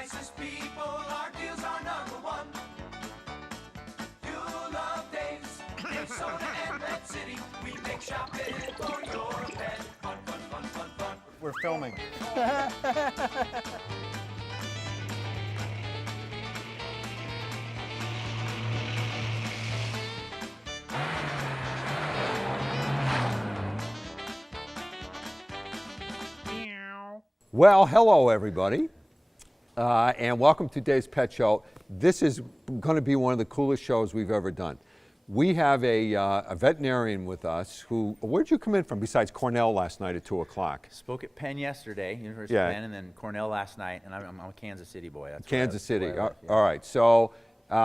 nicest people, our deals are number one. You'll love Dave's, Minnesota and Red City. We make shopping for your pet fun, fun, fun, fun, fun. We're filming. Well, hello everybody, and welcome to Dave's Pet Show. This is going to be one of the coolest shows we've ever done. We have a veterinarian with us who, where'd you come in from besides Cornell last night at 2 o'clock? Spoke at Penn yesterday, University of Penn, and then Cornell last night, and I'm a Kansas City boy. That's Kansas City, all right. So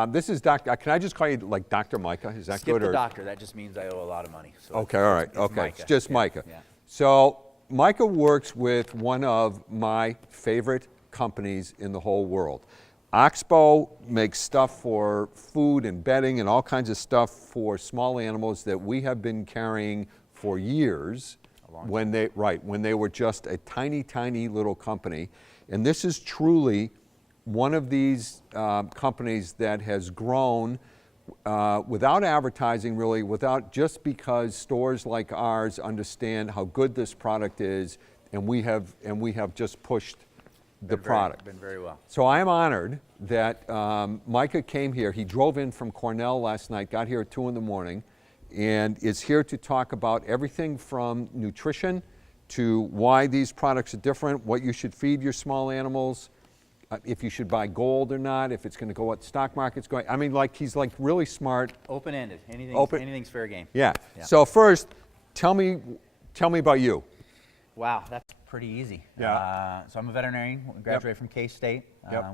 this is Dr., can I just call you like Dr. Micah? Is that Skip good? the doctor, that just means I owe a lot of money. So Okay, all right, it's okay, Micah. it's just Yeah, Micah. yeah. So Micah works with one of my favorite companies in the whole world. Oxbow makes stuff for food and bedding and all kinds of stuff for small animals that we have been carrying for years when they were just a tiny, tiny little company. And this is truly one of these companies that has grown without advertising, really, without just because stores like ours understand how good this product is, and we have just pushed the product. Been very well. So I am honored that Micah came here. He drove in from Cornell last night, got here at 2 in the morning, and is here to talk about everything from nutrition to why these products are different, what you should feed your small animals, if you should buy gold or not, if it's going to go what the stock market's going. I mean, like, he's like really smart. Open-ended. Anything's fair game. Yeah. So first, tell me about you. Wow, that's pretty easy. Yeah. So I'm a veterinarian, graduated from K-State,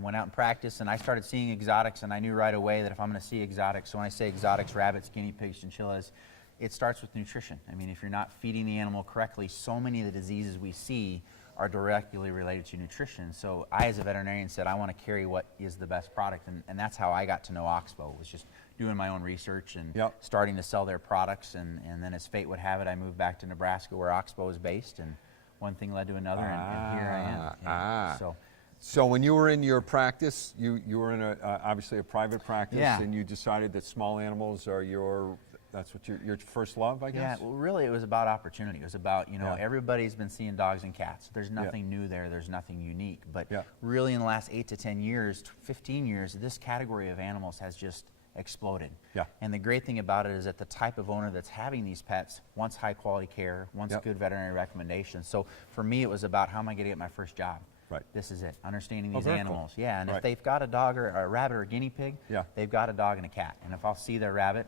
went out and practiced, and I started seeing exotics, and I knew right away that if I'm going to see exotics, so when I say exotics, rabbits, guinea pigs, chinchillas, it starts with nutrition. I mean, if you're not feeding the animal correctly, so many of the diseases we see are directly related to nutrition. So I, as a veterinarian, said I want to carry what is the best product, and that's how I got to know Oxbow, was just doing my own research and starting to sell their products, and then as fate would have it, I moved back to Nebraska where Oxbow is based, and one thing led to another, and here I am. So when you were in your practice, you were in obviously a private practice, and you decided that small animals are that's what your first love, I guess? Yeah, well, really it was about opportunity. It was about, everybody's been seeing dogs and cats. There's nothing new there. There's nothing unique. But really in the last 8 to 10 years, 15 years, this category of animals has just exploded. Yeah. And the great thing about it is that the type of owner that's having these pets wants high quality care, wants good veterinary recommendations. So for me, it was about how am I going to get my first job? Right. This is it. Understanding these animals. Cool. Yeah, and if they've got a dog or a rabbit or a guinea pig, they've got a dog and a cat. And if I'll see their rabbit,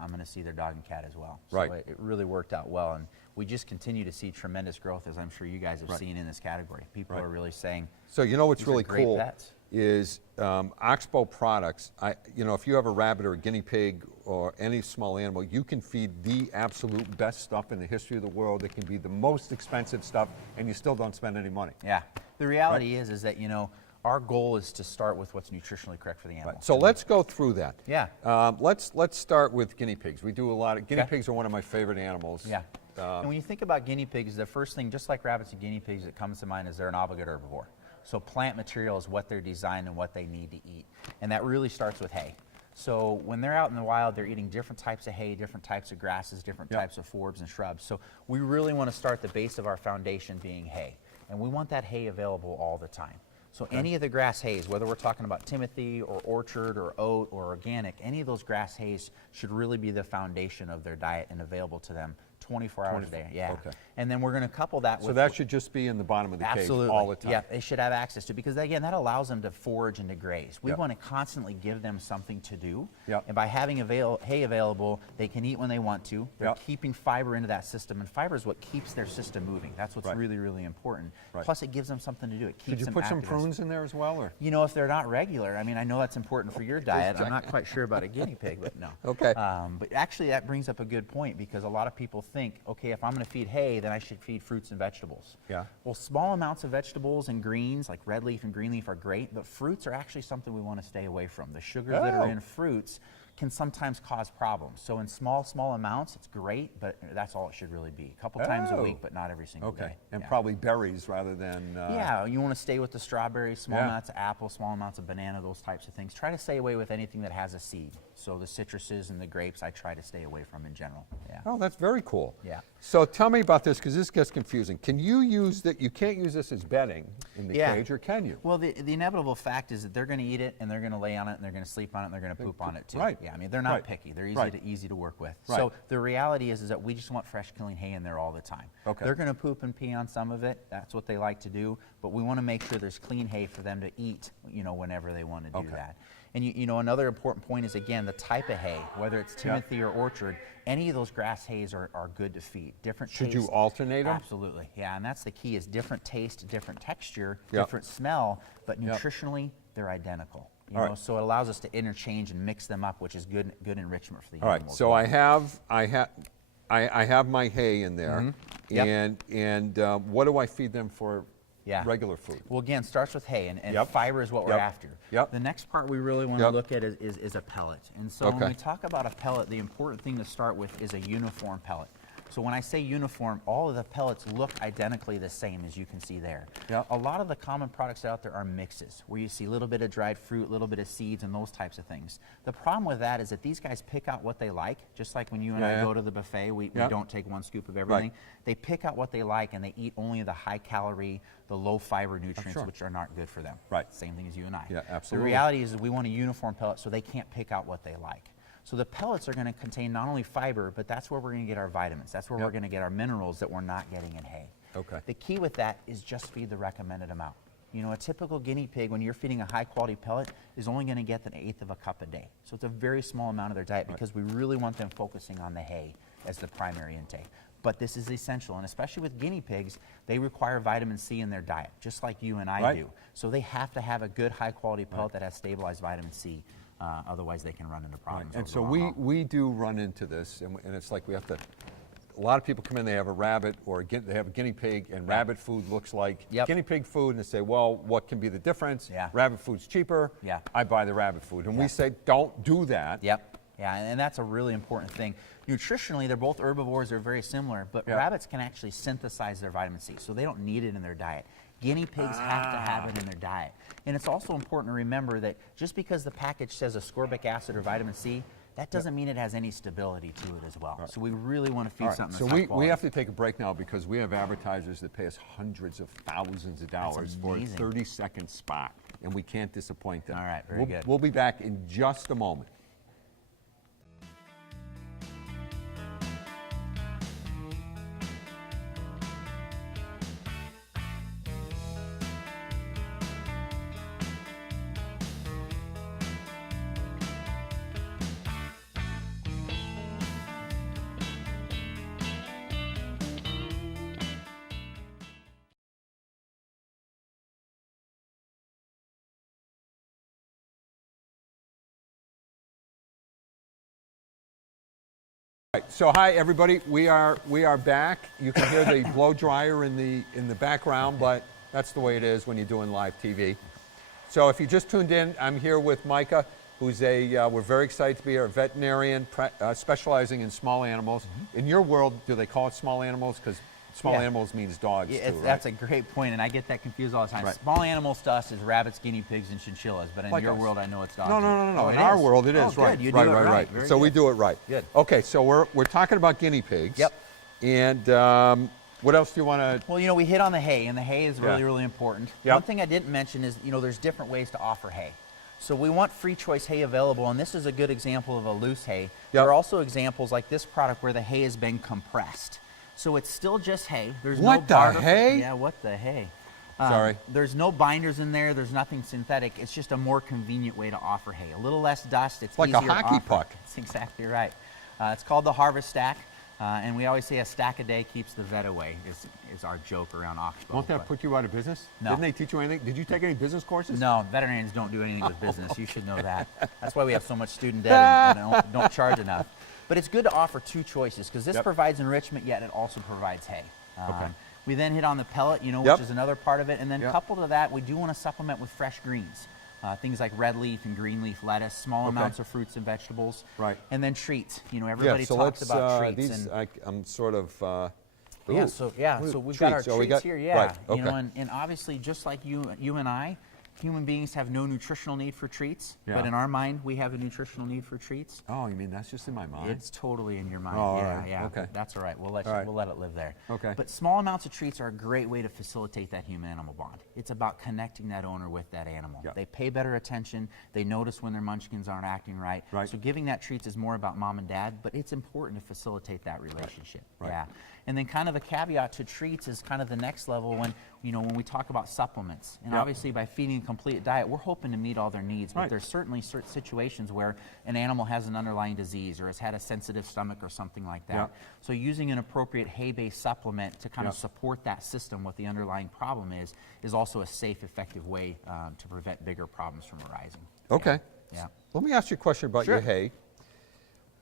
I'm going to see their dog and cat as well. So it really worked out well, and we just continue to see tremendous growth, as I'm sure you guys have seen in this category. People are really saying, so you know what's really cool pets. Is Oxbow products. If you have a rabbit or a guinea pig or any small animal, you can feed the absolute best stuff in the history of the world. It can be the most expensive stuff, and you still don't spend any money. Yeah. The reality is that our goal is to start with what's nutritionally correct for the animal. So let's go through that. Yeah. Let's start with guinea pigs. We do a lot of guinea pigs are one of my favorite animals. Yeah. And when you think about guinea pigs, the first thing, just like rabbits and guinea pigs, that comes to mind is they're an obligate herbivore. So plant material is what they're designed and what they need to eat. And that really starts with hay. So when they're out in the wild, they're eating different types of hay, different types of grasses, different types of forbs and shrubs. So we really want to start the base of our foundation being hay. And we want that hay available all the time. So any of the grass hays, whether we're talking about Timothy or orchard or oat or organic, any of those grass hays should really be the foundation of their diet and available to them 24 hours a day. Yeah. Okay. And then we're going to couple that with... So that should just be in the bottom of the cage all the time. Yeah, they should have access to it, because again, that allows them to forage and to graze. We want to constantly give them something to do. And by having hay available, they can eat when they want to. They're keeping fiber into that system, and fiber is what keeps their system moving. That's what's really, really important. Plus, it gives them something to do. It keeps them active. Should you put some prunes in there as well? Or? If they're not regular, I mean, I know that's important for your diet. I'm not quite sure about a guinea pig, but no. Okay. But actually, that brings up a good point, because a lot of people think, okay, if I'm going to feed hay, then I should feed fruits and vegetables. Yeah. Well, small amounts of vegetables and greens, like red leaf and green leaf, are great, but fruits are actually something we want to stay away from. The sugars that are in fruits can sometimes cause problems. So in small amounts, it's great, but that's all it should really be. A couple times a week, but not every single day. Okay, and Yeah. probably berries rather than... Yeah, you want to stay with the strawberries, small Yeah. amounts of apple, small amounts of banana, those types of things. Try to stay away with anything that has a seed. So the citruses and the grapes, I try to stay away from in general. Yeah. Oh, that's very cool. Yeah. So tell me about this, because this gets confusing. Can you use that? You can't use this as bedding in the Yeah. cage, or can you? Well, the inevitable fact is that they're going to eat it, and they're going to lay on it, and they're going to sleep on it, and they're going to poop on it too. Right. Yeah, I mean, they're not Right. picky. They're Right. easy to work with. Right. So the reality is that we just want fresh, clean hay in there all the time. Okay. They're going to poop and pee on some of it. That's what they like to do. But we want to make sure there's clean hay for them to eat, whenever they want to do Okay. that. And another important point is, again, the type of hay, whether it's Timothy or Orchard, any of those grass hays are good to feed. Different Should you taste. alternate 'em? Absolutely, yeah, and that's the key, is different taste, different texture, Yep. different smell, but Yep. nutritionally, they're identical. All right. So it allows us to interchange and mix them up, which is good enrichment for the All right, animals. so I have my hay in there, Mm-hmm. Yep. and what do I feed them for regular food? Well, again, starts with hay, and Yep. fiber is what we're Yep. after. Yep. The next part we really want to Yep. look at is a pellet. And so Okay. when we talk about a pellet, the important thing to start with is a uniform pellet. So when I say uniform, all of the pellets look identically the same, as you can see there. Yep. A lot of the common products out there are mixes, where you see a little bit of dried fruit, a little bit of seeds, and those types of things. The problem with that is that these guys pick out what they like, just like when you and Yeah, I yeah. go to the buffet, we Yeah. don't take one scoop of everything. They pick out what they like, and they eat only the high calorie, the low fiber nutrients, sure. which are not good for them. Right. Same thing as you and I. Yeah, absolutely. The reality is that we want a uniform pellet so they can't pick out what they like. So the pellets are going to contain not only fiber, but that's where we're going to get our vitamins. That's where Yep. we're going to get our minerals that we're not getting in hay. Okay. The key with that is just feed the recommended amount. A typical guinea pig, when you're feeding a high quality pellet, is only going to get an eighth of a cup a day. So it's a very small amount of their diet, because we really want them focusing on the hay as the primary intake. But this is essential, and especially with guinea pigs, they require vitamin C in their diet, just like you and I Right. do. So they have to have a good high quality pellet that has stabilized vitamin C. Otherwise, they can run into problems. And over so the long haul. we do run into this, and it's like we have to. A lot of people come in, they have a rabbit or they have a guinea pig, and rabbit food looks like Yep. guinea pig food, and they say, well, what can be the difference? Yeah. Rabbit food's cheaper. Yeah. I buy the rabbit food. And we Yeah. say, don't do that. Yep. Yeah, and that's a really important thing. Nutritionally, they're both herbivores. They're very similar, but Yeah. rabbits can actually synthesize their vitamin C, so they don't need it in their diet. Guinea pigs have to have it in their diet. And it's also important to remember that just because the package says ascorbic acid or vitamin C, that doesn't mean it has any stability to it as well. So we really want to feed All right, something so that's high we quality. have to take a break now, because we have advertisers that pay us hundreds of thousands of dollars for a amazing. 30-second spot, and we can't disappoint them. All right, very good. We'll be back in just a moment. Right, so hi everybody, we are back. You can hear the blow dryer in the background, but that's the way it is when you're doing live TV. So if you just tuned in, I'm here with Micah, who's we're very excited to be a veterinarian specializing in small animals. In your world, do they call it small animals? Because small Yeah. animals means dogs Yeah, too, right? That's a great point, and I get that confused all the time. Right. Small animals to us is rabbits, guinea pigs, and chinchillas, but in Like your us. world, I know it's dogs. No. Oh, In it our is? world, it is Oh, right. Good. You right, do it right, right. right. So we do it right. Good. Okay, so we're talking about guinea pigs. Yep. And what else do you want to? Well, we hit on the hay, and the hay is really, Yeah. really important. Yep. One thing I didn't mention is, there's different ways to offer hay. So we want free choice hay available, and this is a good example of a loose hay. There are also examples like this product where the hay has been compressed. So it's still just hay. There's no What the barter- hay? Yeah, what the hay? Sorry. There's no binders in there. There's nothing synthetic. It's just a more convenient way to offer hay. A little less dust. It's like a easier to hockey offer. puck. That's exactly right. It's called the Harvest Stack, and we always say a stack a day keeps the vet away. Is our joke around Oxbow. Won't that but- put you out of business? No. Didn't they teach you anything? Did you take any business courses? No, veterinarians don't do anything with business. You should know that. That's why we have so much student debt and don't charge enough. But it's good to offer two choices, because this Yep. provides enrichment, yet it also provides hay. Okay. We then hit on the pellet, which Yep. is another part of it. And then Yep. coupled to that, we do want to supplement with fresh greens. things like red leaf and green leaf lettuce, small amounts of fruits and vegetables. Right. And then treats. You know, everybody so talks let's, about treats. these, And I'm sort of. yeah, ooh, so ooh, we've got our treats. Oh, we treats got- here. Yeah, right, you know, okay. and obviously just like you and I, human beings have no nutritional need for treats, Yeah. but in our mind we have a nutritional need for treats. Oh, you mean that's just in my mind? It's totally in your mind. Oh, all yeah, right, yeah. okay. That's all right. We'll let All right. we'll let it live there. Okay. But small amounts of treats are a great way to facilitate that human-animal bond. It's about connecting that owner with that animal. Yeah. They pay better attention. They notice when their munchkins aren't acting right. Right. So giving that treats is more about mom and dad, but it's important to facilitate that relationship. Right. Yeah. And then kind of a caveat to treats is kind of the next level when, you know, when we talk about supplements. And Yep. obviously by feeding a complete diet, we're hoping to meet all their needs, but Right. there's certainly certain situations where an animal has an underlying disease or has had a sensitive stomach or something like that. Yep. So using an appropriate hay-based supplement to kind of Yep. support that system, what the underlying problem is also a safe, effective way to prevent bigger problems from arising. Okay. Yeah. Let me ask you a question about your Sure. hay.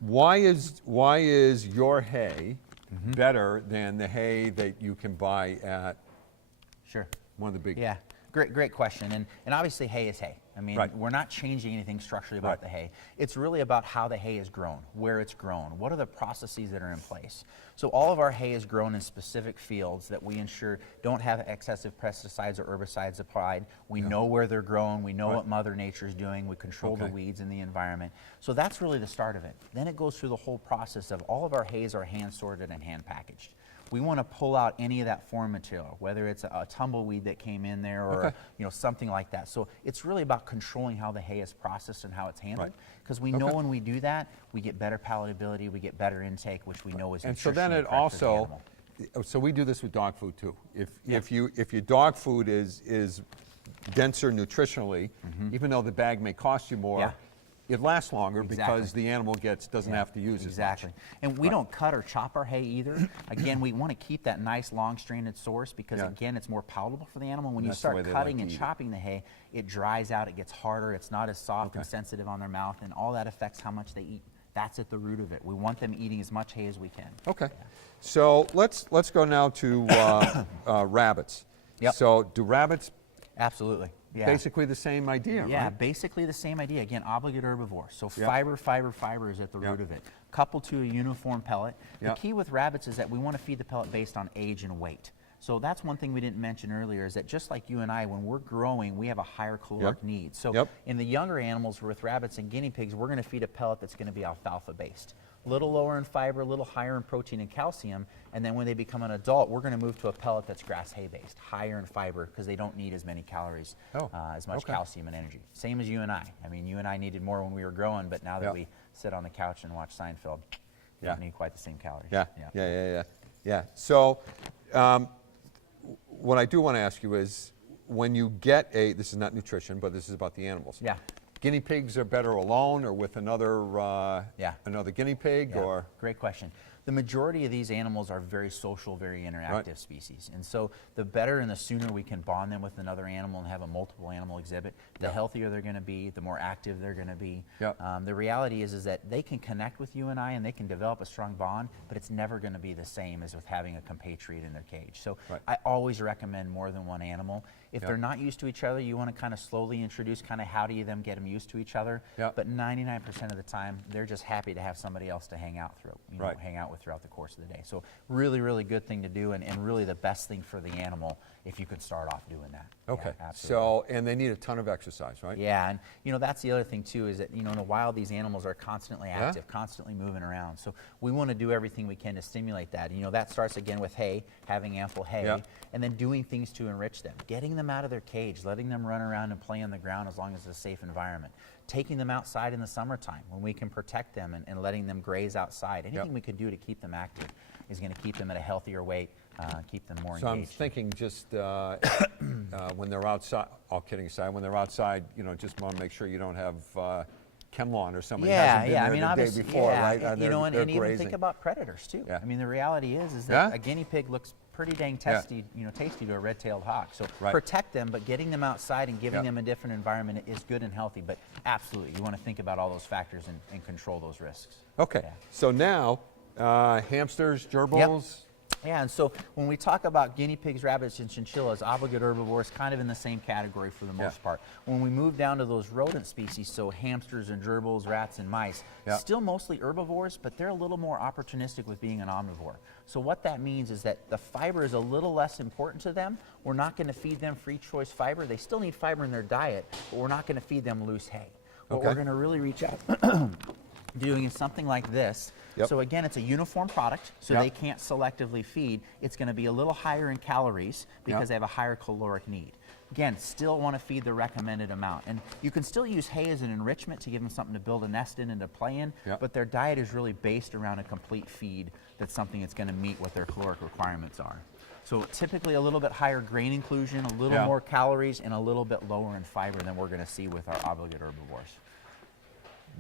Why is your hay Mm-hmm. better than the hay that you can buy at Sure. one of the big? Yeah, great question. And obviously hay is hay. I mean, Right. we're not changing anything structurally about Right. the hay. It's really about how the hay is grown, where it's grown, what are the processes that are in place. So all of our hay is grown in specific fields that we ensure don't have excessive pesticides or herbicides applied. We know where they're grown, we know Right. what Mother Nature is doing, we control the Okay. weeds in the environment. So that's really the start of it. Then it goes through the whole process of all of our hays are hand sorted and hand packaged. We want to pull out any of that foreign material, whether it's a tumbleweed that came in there or Okay. you know, something like that. So it's really about controlling how the hay is processed and how it's handled. Right. Because we know Okay. when we do that, we get better palatability, we get better intake, which we know is And so then nutritionally it correct for the also, animal. so we do this with dog food too. If your dog food is denser nutritionally, even though the bag may cost you more, Yeah. it lasts longer Exactly. because the animal doesn't Yeah, have to use exactly. as much. And we don't cut or chop our hay either. Again, we want to keep that nice long stranded source because Yeah. again, it's more palatable for the animal. When you That's the way start they cutting like and to eat it. chopping the hay, it dries out, it gets harder, it's not as soft and sensitive on their mouth, and all that affects how much they eat. That's at the root of it. We want them eating as much hay as we can. Okay. So let's go now to rabbits. Yep. So do rabbits Absolutely. Yeah. basically the same idea, Yeah, right? basically the same idea. Again, obligate herbivore. So Yep. fiber is at the Yep. root of it. Coupled to a uniform pellet. Yep. The key with rabbits is that we want to feed the pellet based on age and weight. So that's one thing we didn't mention earlier is that just like you and I, when we're growing, we have a higher caloric Yep. need. So Yep. in the younger animals with rabbits and guinea pigs, we're going to feed a pellet that's going to be alfalfa based. A little lower in fiber, a little higher in protein and calcium, and then when they become an adult, we're going to move to a pellet that's grass hay based, higher in fiber because they don't need as many calories, Oh, as much okay. calcium and energy. Same as you and I. I mean, you and I needed more when we were growing, but now that Yep. we sit on the couch and watch Seinfeld, we Yeah. don't need quite the same calories. Yeah. So what I do want to ask you is when you get this is not nutrition, but this is about the animals. Yeah. Guinea pigs are better alone or with another Yeah. another guinea pig Yeah, or great question. The majority of these animals are very social, very interactive Right. species. And so the better and the sooner we can bond them with another animal and have a multiple animal exhibit, the Yeah. healthier they're going to be, the more active they're going to be. Yeah. The reality is that they can connect with you and I and they can develop a strong bond, but it's never going to be the same as with having a compatriot in their cage. So Right. I always recommend more than one animal. If Yeah. they're not used to each other, you want to kind of slowly introduce kind of how do you get them used to each other. Yeah. But 99% of the time, they're just happy to have somebody else to hang out Right. hang out with throughout the course of the day. So really, really good thing to do and really the best thing for the animal if you could start off doing that. okay. Yeah, absolutely. So and they need a ton of exercise, right? Yeah, and that's the other thing too is that in the wild these animals are constantly active, constantly moving around. So we want to do everything we can to stimulate that. That starts again with hay, having ample hay, Yeah. and then doing things to enrich them, getting them out of their cage, letting them run around and play on the ground as long as it's a safe environment. Taking them outside in the summertime when we can protect them and letting them graze outside. Anything we can do to keep them active is going to keep them at a healthier weight, keep them more So I'm engaged. thinking just when they're outside, all kidding aside, when they're outside, just want to make sure you don't have Chemlawn or somebody hasn't been I there mean, the day obviously, before, yeah, right? and, They're and even grazing. think about predators too. Yeah. I mean, the reality is that Yeah. a guinea pig looks pretty dang Yeah. tasty, tasty to a red-tailed hawk. So Right. protect them, but getting them outside and giving Yep. them a different environment is good and healthy. But absolutely, you want to think about all those factors and control those risks. Okay. Yeah. So now hamsters, gerbils. Yeah, and so when we talk about guinea pigs, rabbits, and chinchillas, obligate herbivores, kind of in the same category for the most part. When we move down to those rodent species, so hamsters and gerbils, rats and mice, still mostly herbivores, but they're a little more opportunistic with being an omnivore. So what that means is that the fiber is a little less important to them. We're not going to feed them free choice fiber. They still need fiber in their diet, but we're not going to feed them loose hay. What we're going to really reach out doing is something like this. So again, it's a uniform product, so they can't selectively feed. It's going to be a little higher in calories because they have a higher caloric need. Again, still want to feed the recommended amount. And you can still use hay as an enrichment to give them something to build a nest in and to play in, but their diet is really based around a complete feed that's something that's going to meet what their caloric requirements are. So typically a little bit higher grain inclusion, a little more calories, and a little bit lower in fiber than we're going to see with our obligate herbivores.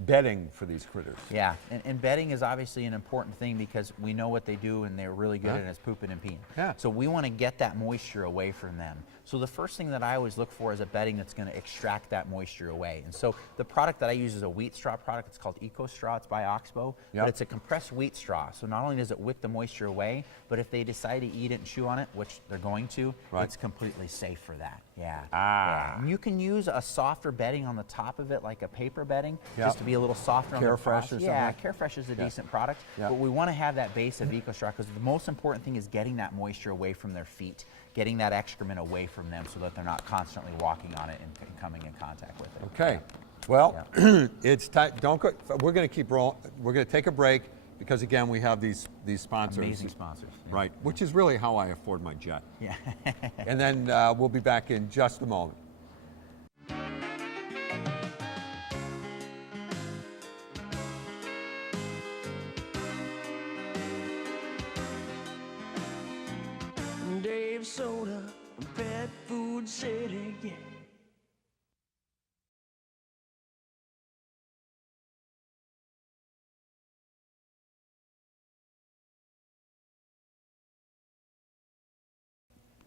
Bedding for these critters. Yeah, and bedding is obviously an important thing because we know what they do and they're really good at it, is pooping and peeing. So we want to get that moisture away from them. So the first thing that I always look for is a bedding that's going to extract that moisture away. And so the product that I use is a wheat straw product. It's called Eco Straw. It's by Oxbow, but it's a compressed wheat straw. So not only does it wick the moisture away, but if they decide to eat it and chew on it, which they're going to, it's completely safe for that. And you can use a softer bedding on the top of it, like a paper bedding, just to be a little softer on the Carefresh or something? Yeah, Carefresh is a decent product, but we want to have that base of Eco Straw because the most important thing is getting that moisture away from their feet, getting that excrement away from them so that they're not constantly walking on it and coming in contact with it. Okay. Well, it's time. Don't go. We're going to keep rolling. We're going to take a break because again we have these sponsors. Amazing sponsors. Right. Which is really how I afford my jet. Yeah. And then we'll be back in just a moment. Dave Soda, Pet Food City, yeah.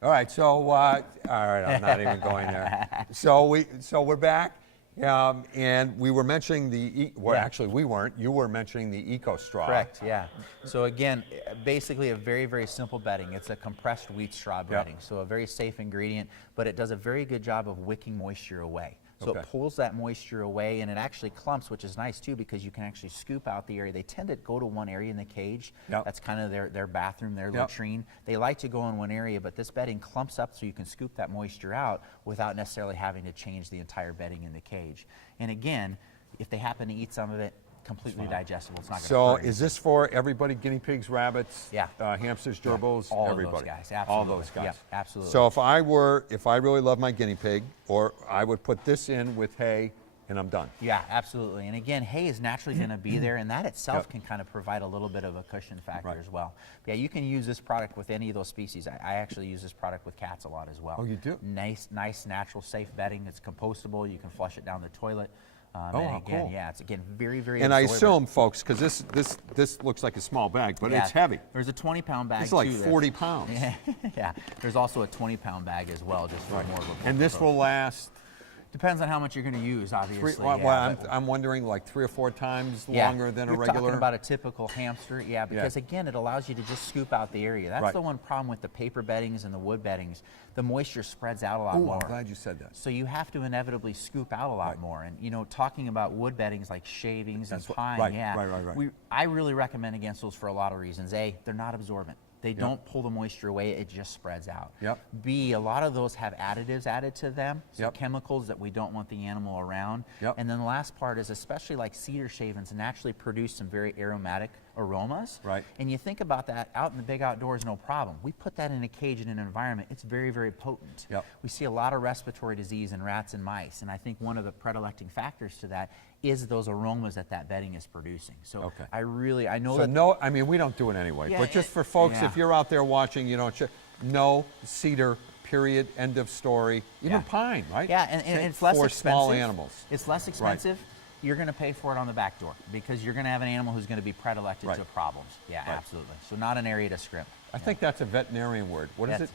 All right, so all right, I'm not even going there. So we're back, and we were mentioning actually we weren't. You were mentioning the Eco Straw. Correct. Yeah. So again, basically a very, very simple bedding. It's a compressed wheat straw bedding, so a very safe ingredient, but it does a very good job of wicking moisture away. So it pulls that moisture away, and it actually clumps, which is nice too because you can actually scoop out the area. They tend to go to one area in the cage. That's kind of their bathroom, their latrine. They like to go in one area, but this bedding clumps up so you can scoop that moisture out without necessarily having to change the entire bedding in the cage. And again, if they happen to eat some of it, completely digestible. It's not going to hurt is this for everybody? Guinea pigs, rabbits, hamsters, gerbils, all everybody. of those guys. Absolutely. All those guys. Yeah, absolutely. So if I really love my guinea pig, or I would put this in with hay, and I'm done. Yeah, absolutely. And again, hay is naturally going to be there, and that itself can kind of provide a little bit of a cushion factor as well. But yeah, you can use this product with any of those species. I actually use this product with cats a lot as well. Oh, you do? Nice, natural, safe bedding. It's compostable. You can flush it down the toilet. Oh, and again, cool. yeah, it's again very, very. And I absorbent. assume, folks, because this looks like a small bag, but it's heavy. There's a 20-pound bag. It's like too, 40 pounds. Yeah. There's also a 20-pound bag as well, just for more of a. And this will last. Depends on how much you're going to use, obviously. I'm wondering like 3 or 4 times longer than a regular. You're talking about a typical hamster, because again, it allows you to just scoop out the area. That's the one problem with the paper beddings and the wood beddings. The moisture spreads out a lot more. I'm glad you said that. So you have to inevitably scoop out a lot more. And talking about wood beddings like shavings and pine, I really recommend against those for a lot of reasons. A, they're not absorbent. They don't pull the moisture away, it just spreads out. B, a lot of those have additives added to them, so chemicals that we don't want the animal around. And then the last part is, especially like cedar shavings naturally produce some very aromatic aromas. And you think about that out in the big outdoors, no problem. We put that in a cage in an environment, it's very, very potent. We see a lot of respiratory disease in rats and mice, and I think one of the predilecting factors to that is those aromas that bedding is producing. So I know that. No, I mean, we don't do it anyway, but just for folks, if you're out there watching, no cedar, period, end of story. Even pine, right? Yeah, and it's less expensive. For small animals. It's less expensive. You're going to pay for it on the back door because you're going to have an animal who's going to be predilected to problems. Yeah, absolutely. So not an area to scrimp. I think that's a veterinarian word. What is it?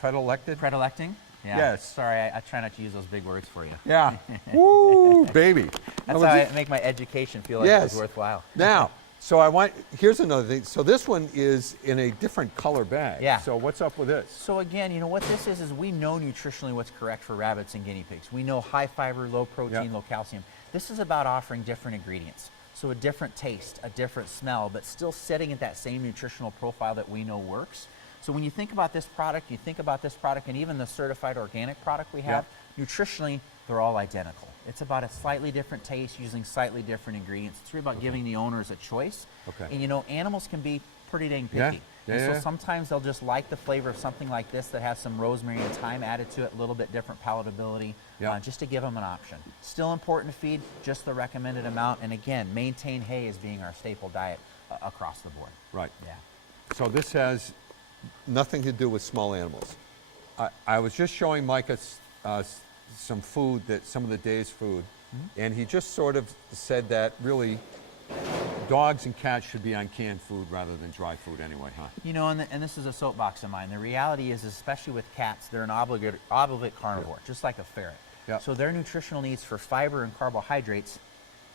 Predilected? Predilecting? Yeah. Yes. Sorry, I try not to use those big words for you. Yeah. Woo, baby. That's how I make my education feel like it was worthwhile. Now, So here's another thing. So this one is in a different color bag. Yeah. So what's up with this? So again, you know what this is we know nutritionally what's correct for rabbits and guinea pigs. We know high fiber, low protein, Yep. low calcium. This is about offering different ingredients. So a different taste, a different smell, but still sitting at that same nutritional profile that we know works. So when you think about this product, and even the certified organic product we have, nutritionally, they're all identical. It's about a slightly different taste using slightly different ingredients. It's really about giving the owners a choice. Okay. And you know, animals can be pretty dang picky. Yeah. And Yeah. so sometimes they'll just like the flavor of something like this that has some rosemary and thyme added to it, a little bit different palatability, Yeah. just to give them an option. Still important to feed just the recommended amount, and again, maintain hay as being our staple diet across the board. Right. Yeah. So this has nothing to do with small animals. I was just showing Micah some food, some of the day's food, and he just sort of said that really dogs and cats should be on canned food rather than dry food anyway, huh? You know, and this is a soapbox of mine. The reality is, especially with cats, they're an obligate carnivore, just like a ferret. Yeah. So their nutritional needs for fiber and carbohydrates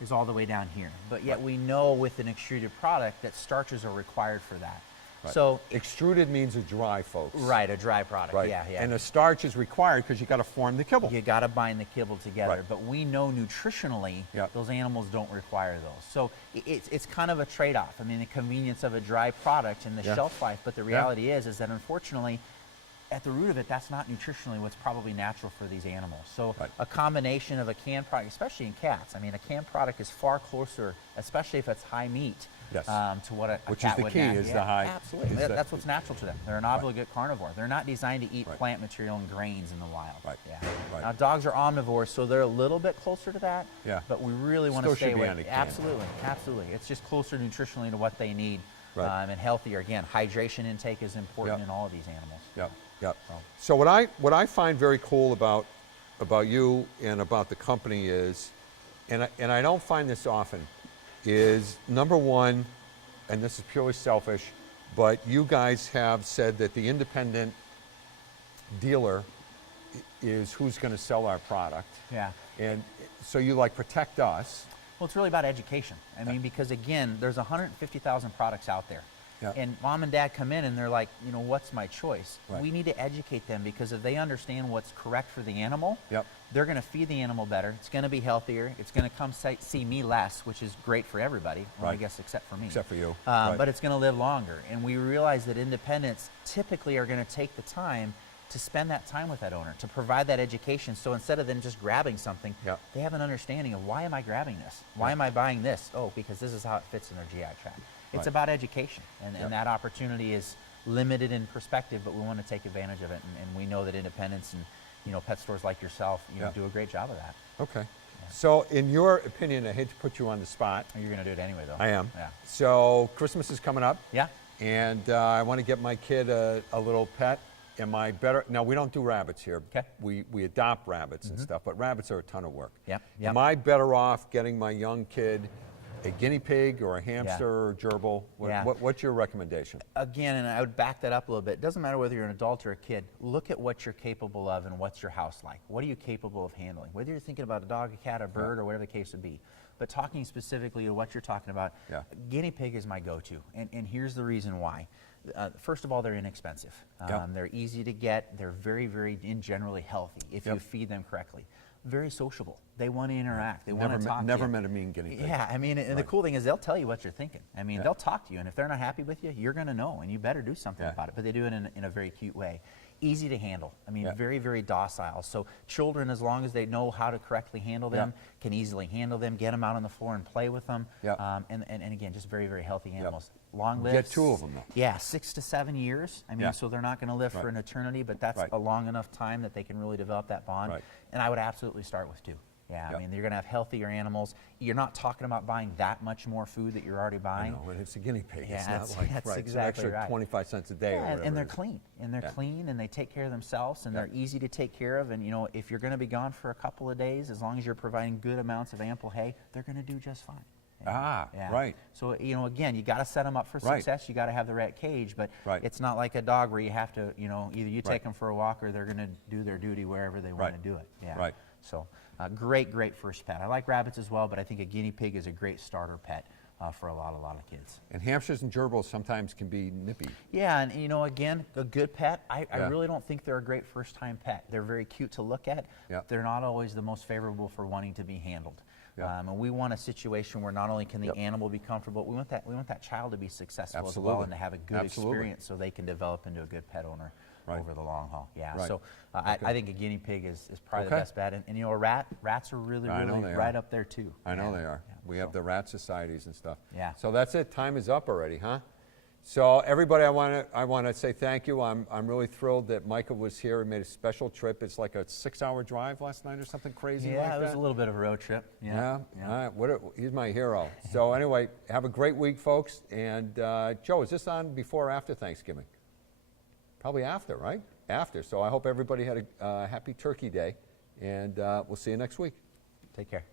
is all the way down here. But yet we know with an extruded product that starches are required for that. Right. So, Extruded means a dry, folks. right, a dry product. Right. Yeah, yeah. And a starch is required because you got to form the kibble. You got to bind the kibble together, Right. but we know nutritionally Yep. those animals don't require those. So it's kind of a trade-off. I mean, the convenience of a dry product and the Yeah. shelf life, but the reality is that unfortunately, at the root of it, that's not nutritionally what's probably natural for these animals. So Right. a combination of a canned product, especially in cats, I mean, a canned product is far closer, especially if it's high meat, Yes. to what a Which is cat the would key, nat- is yeah, the high- Absolutely. is That's the- what's natural to them. They're an obligate carnivore. They're not designed to eat Right. plant material and grains in the wild. Right. Yeah. Right. Now, dogs are omnivores, so they're a little bit closer to that. Yeah. But we really want Still to stay should be away. on a can. Absolutely, absolutely. It's just closer nutritionally to what they need, Right. and healthier. Again, hydration intake is important Yep. in all of these animals. Yep, yep. So what I find very cool about you and about the company is, and I don't find this often, is number one, and this is purely selfish, but you guys have said that the independent dealer is who's going to sell our product. Yeah. And so you like protect us. Well, it's really about education. I mean, because again, there's 150,000 products out there. Yeah. And mom and dad come in and they're like, you know, what's my choice? Right. We need to educate them, because if they understand what's correct for the animal, Yep. they're going to feed the animal better. It's going to be healthier. It's going to come see me less, which is great for everybody. Well, I Right. guess except for me. Except for you. Right. But it's going to live longer. And we realize that independents typically are going to take the time to spend that time with that owner, to provide that education. So instead of them just grabbing something, Yep. they have an understanding of, why am I grabbing this? Why am I buying this? Oh, because this is how it fits in their GI tract. It's Right. about education, and, Yep. and that opportunity is limited in perspective, but we want to take advantage of it. And we know that independents and, you know, pet stores like yourself, Yeah. do a great job of that. Okay. So in your opinion, I hate to put you on the spot. You're going to do it anyway, though. I am. Yeah. So Christmas is coming up. Yeah. And I want to get my kid a little pet. Am I better? Now, we don't do rabbits here. Okay. We adopt rabbits and stuff, but rabbits are a ton of work. Yep, yep. Am I better off getting my young kid a guinea pig or a hamster or gerbil? Yeah. What's your recommendation? Again, and I would back that up a little bit. It doesn't matter whether you're an adult or a kid. Look at what you're capable of and what's your house like. What are you capable of handling? Whether you're thinking about a dog, a cat, a bird, or whatever the case would be. But talking specifically to what you're talking about, Yeah. guinea pig is my go-to. And here's the reason why. First of all, they're inexpensive. Yep. They're easy to get. They're very, very, generally healthy if you Yep. feed them correctly. Very sociable. They want to interact. They want to talk to Never you. met a mean guinea pig. Yeah, I mean, and the Right. cool thing is they'll tell you what you're thinking. I mean, Yeah. they'll talk to you, and if they're not happy with you, you're going to know, and you better do something Yeah. about it. But they do it in a very cute way. Easy to handle. I mean, Yeah. very, very docile. So children, as long as they know how to correctly handle them, can easily handle them, get them out on the floor and play with them. Yeah. And again, just very, very healthy animals. Long lives. Get two of them, though. Yeah, 6 to 7 years. I mean, Yeah. so they're not going to live for Right. an eternity, but that's Right. a long enough time that they can really develop that bond. Right. And I would absolutely start with 2. Yeah, Yeah. I mean, you're going to have healthier animals. You're not talking about buying that much more food that you're already I buying. know, and it's a guinea pig. Yeah, it's that's- not like that's right, exactly it's an extra right. 25 cents a day or Yeah, whatever. and they're it is. clean, and they're Yeah. clean, and they take care of themselves, and Yeah. they're easy to take care of. And you know, if you're going to be gone for a couple of days, as long as you're providing good amounts of ample hay, they're going to do just fine. Ah, right. So you know, again, you got to set them up for Right. success. You got to have the right cage, but Right. it's not like a dog where you have to, you know, either you Right. take them for a walk or they're going to do their duty wherever they want Right. to do it. Yeah. Right. So great first pet. I like rabbits as well, but I think a guinea pig is a great starter pet for a lot of kids. And hamsters and gerbils sometimes can be nippy. Yeah, and you know, again, a good pet, I Yeah. really don't think they're a great first-time pet. They're very cute to look at. Yeah. They're not always the most favorable for wanting to be handled. Yeah. And we want a situation where not only can the Yep. animal be comfortable, we want that child to be successful as Absolutely. well and to have a good Absolutely. experience so they can develop into a good pet owner Right. over the long haul. Yeah, Right. so Okay. I think a guinea pig is probably Okay. the best bet. And you know, rats are really, I know really they right are. up there too. I know Yeah, they are. yeah. We have the rat societies and stuff. Yeah. So that's it. Time is up already, huh? So everybody, I want to say thank you. I'm really thrilled that Micah was here. He made a special trip. It's like a 6-hour drive last night or something crazy like that. Yeah, it was a little bit of a road trip. Yeah. All right. He's my hero. So anyway, have a great week, folks. And Joe, is this on before or after Thanksgiving? Probably after, right? After. So I hope everybody had a happy Turkey Day, and we'll see you next week. Take care.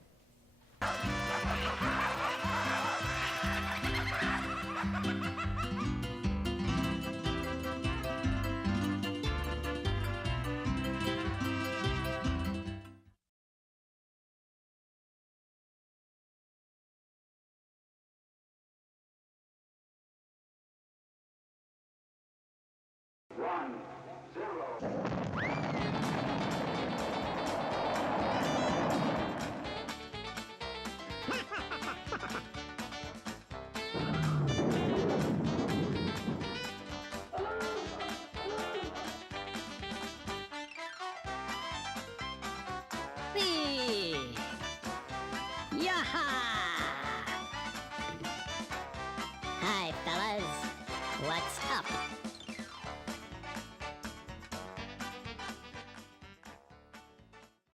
Whee! Yaha! Hi, fellas. What's up?